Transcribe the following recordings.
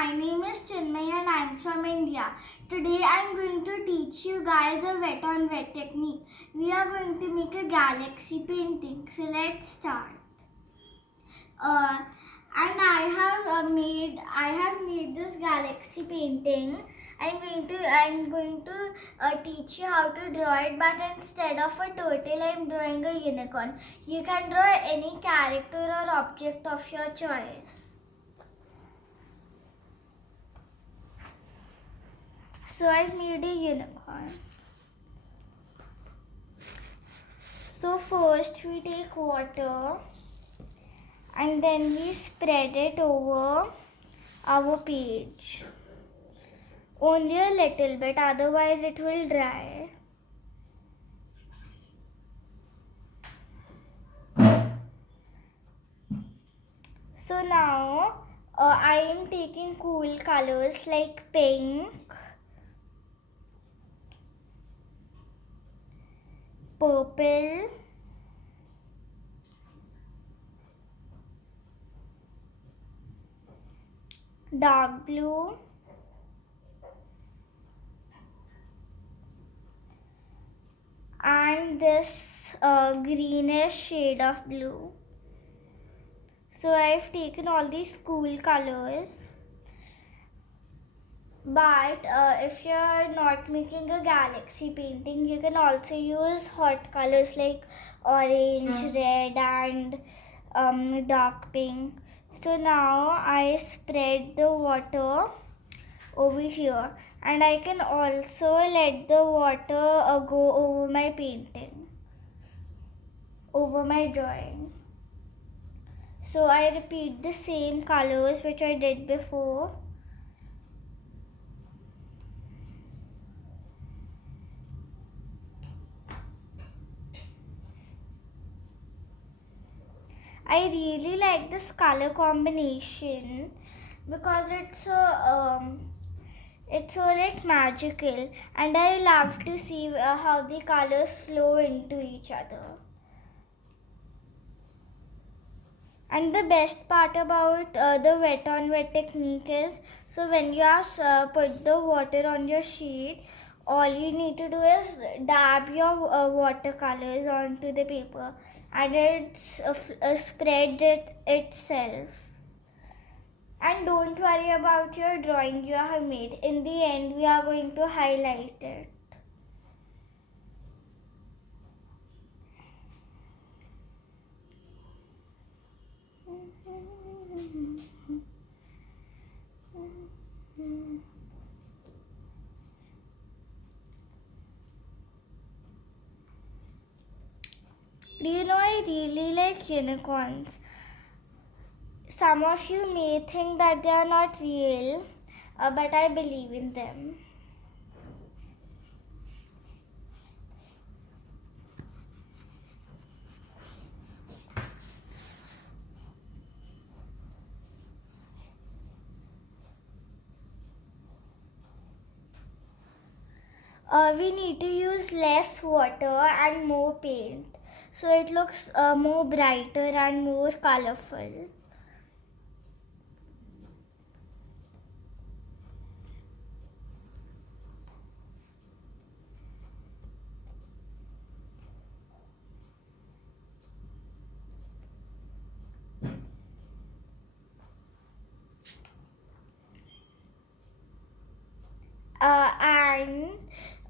my name is Chinmayi and I'm from India. Today I'm going to teach you guys a wet on wet technique. We are going to make a galaxy painting. So let's start. And I have made this galaxy painting. I'm going to teach you how to draw it, but instead of a turtle I'm drawing a unicorn. You can draw any character or object of your choice. So I've made a unicorn. So first we take water and then we spread it over our page. Only a little bit, otherwise it will dry. So now I am taking cool colors like pink, purple, dark blue, and this greenish shade of blue. So I've taken all these cool colors. But if you're not making a galaxy painting, you can also use hot colors like orange, red, and dark pink. So now I spread the water over here, and I can also let the water go over my painting, over my drawing. So I repeat the same colors which I did before. I really like this color combination because it's so like magical, and I love to see how the colors flow into each other. And the best part about the wet on wet technique is, so when you put the water on your sheet, all you need to do is dab your watercolors onto the paper, and it's spread it itself. And don't worry about your drawing you have made. In the end, we are going to highlight it. Do you know, I really like unicorns. Some of you may think that they are not real, but I believe in them. We need to use less water and more paint, so it looks more brighter and more colorful.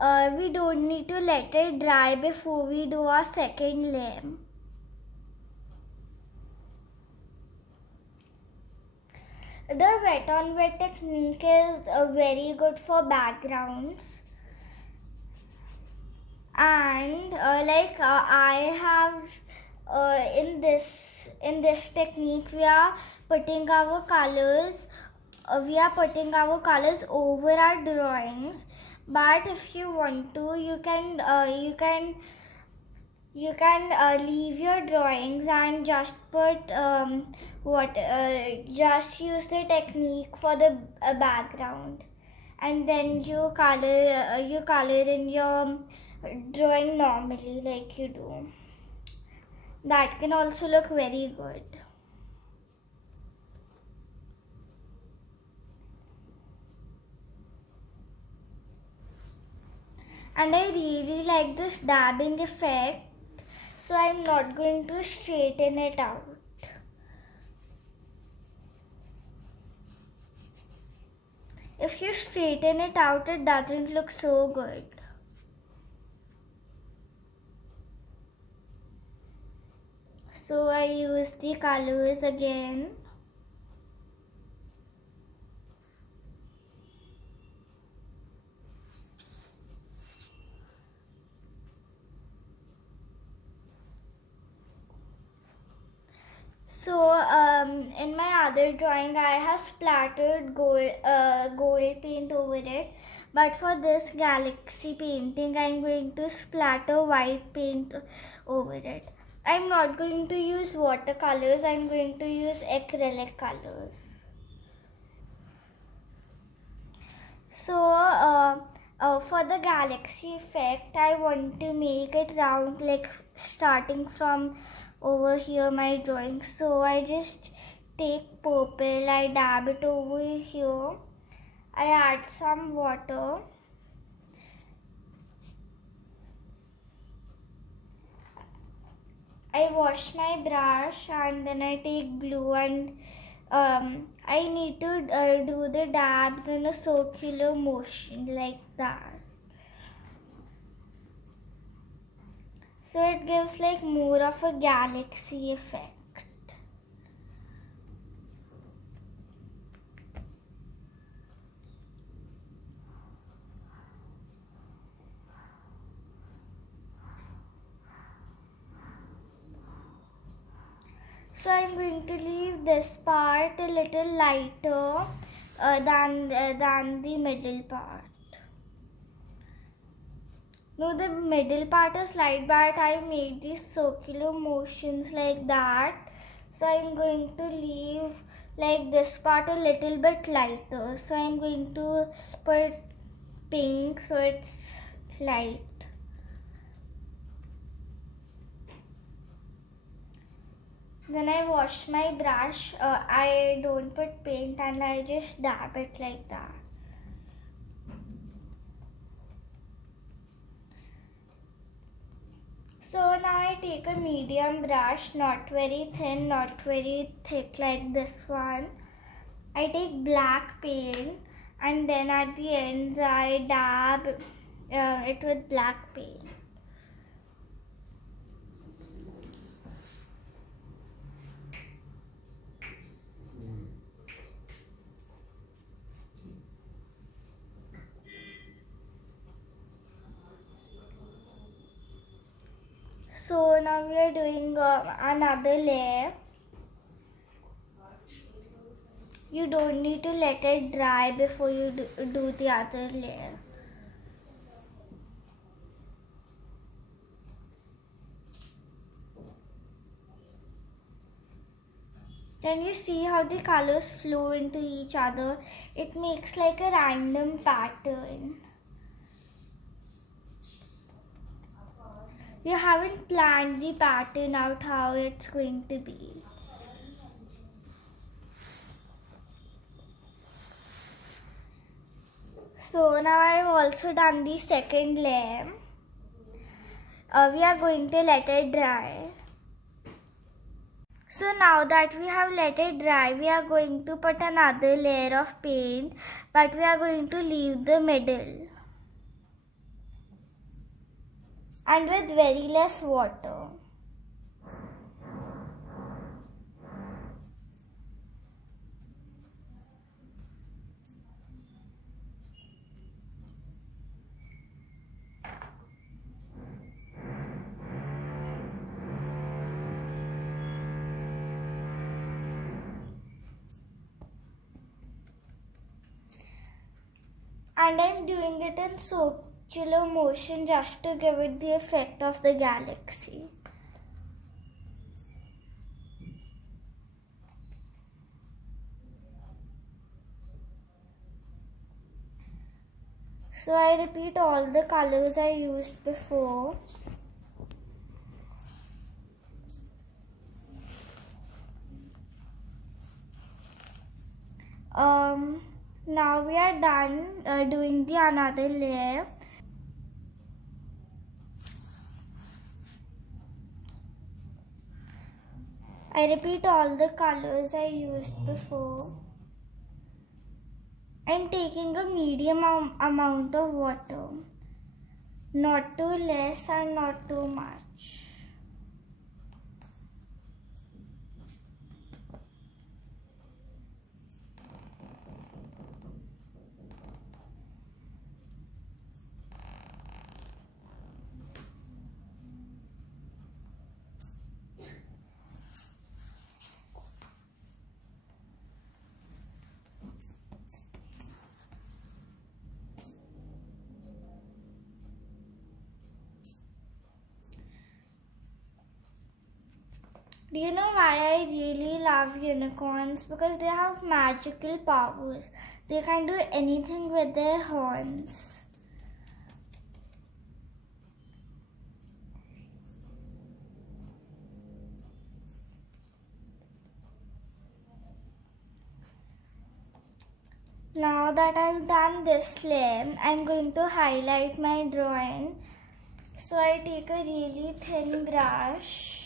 And we don't need to let it dry before we do our second layer. The wet on wet technique is very good for backgrounds, and I have in this technique we are putting our colors over our drawings. But if you want to, you can leave your drawings and just just use the technique for the background, and then you color in your drawing normally like you do. That can also look very good. And I really like this dabbing effect, so I'm not going to straighten it out. If you straighten it out, it doesn't look so good. So I use the colors again. So in my other drawing, I have splattered gold paint over it. But for this galaxy painting, I'm going to splatter white paint over it. I'm not going to use watercolors. I'm going to use acrylic colors. So for the galaxy effect, I want to make it round, like starting from over here my drawing. So I just take purple, I dab it over here, I add some water, I wash my brush, and then I take blue, and I need to do the dabs in a circular motion like that. So it gives like more of a galaxy effect. So I'm going to leave this part a little lighter than the middle part. No, the middle part is light, but I made these circular motions like that. So I'm going to leave like this part a little bit lighter. So I'm going to put pink so it's light. Then I wash my brush. I don't put paint and I just dab it like that. So now I take a medium brush, not very thin, not very thick like this one. I take black paint and then at the ends I dab it with black paint. So now we are doing another layer. You don't need to let it dry before you do the other layer. Then you see how the colors flow into each other. It makes like a random pattern. You haven't planned the pattern out how it's going to be. So now I've also done the second layer. We are going to let it dry. So now that we have let it dry, we are going to put another layer of paint, but we are going to leave the middle. And with very less water. And I'm doing it in circular motion just to give it the effect of the galaxy. So I repeat all the colors I used before. Now we are done doing the another layer. I repeat all the colors I used before. I'm taking a medium amount of water, not too less and not too much. Do you know why I really love unicorns? Because they have magical powers. They can do anything with their horns. Now that I've done this layer, I'm going to highlight my drawing. So I take a really thin brush.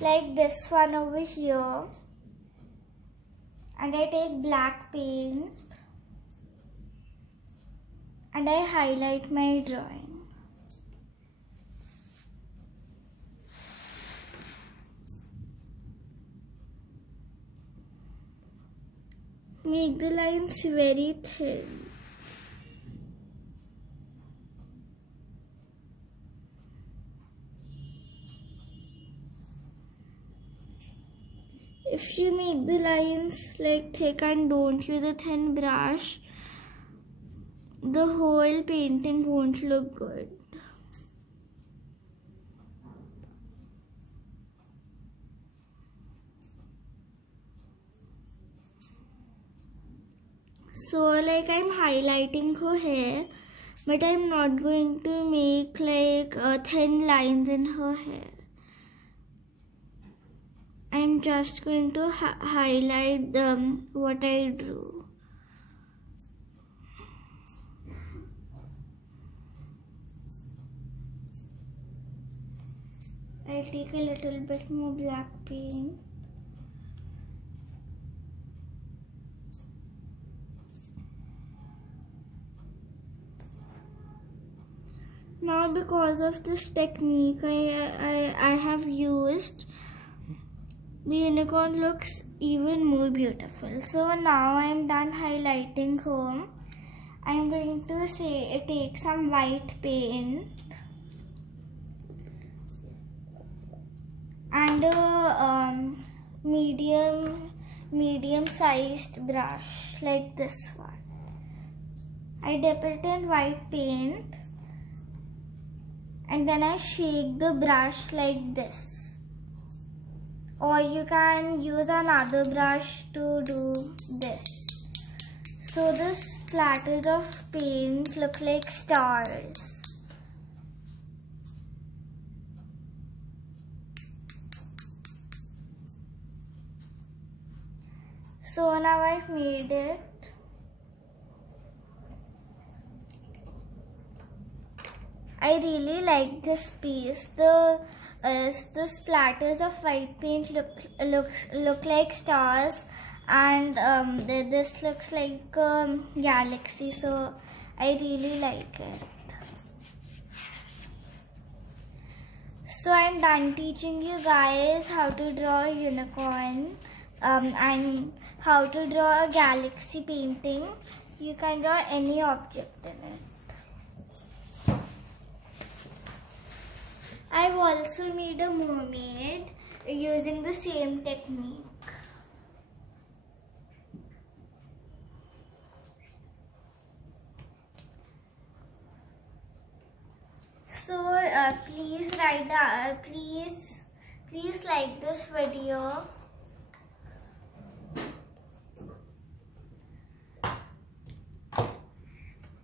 Like this one over here, and I take black paint and I highlight my drawing. Make the lines very thin. If you make the lines like thick and don't use a thin brush, the whole painting won't look good. So like I'm highlighting her hair, but I'm not going to make like thin lines in her hair. I'm just going to highlight what I drew. I'll take a little bit more black paint. Now because of this technique I have used, the unicorn looks even more beautiful. So now I'm done highlighting her. I'm going to take some white paint and a medium sized brush like this one. I dip it in white paint and then I shake the brush like this. Or you can use another brush to do this. So the splatters of paint look like stars. So now I've made it. I really like this piece. The splatters of white paint look like stars, and this looks like a galaxy. So I really like it. So I'm done teaching you guys how to draw a unicorn and how to draw a galaxy painting. You can draw any object in it. I've also made a mermaid using the same technique. So please write down, please like this video.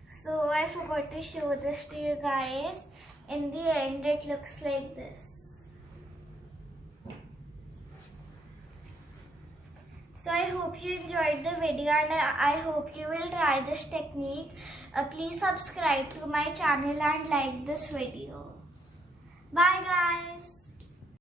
So I forgot to show this to you guys. In the end, it looks like this. So I hope you enjoyed the video and I hope you will try this technique. Please subscribe to my channel and like this video. Bye guys.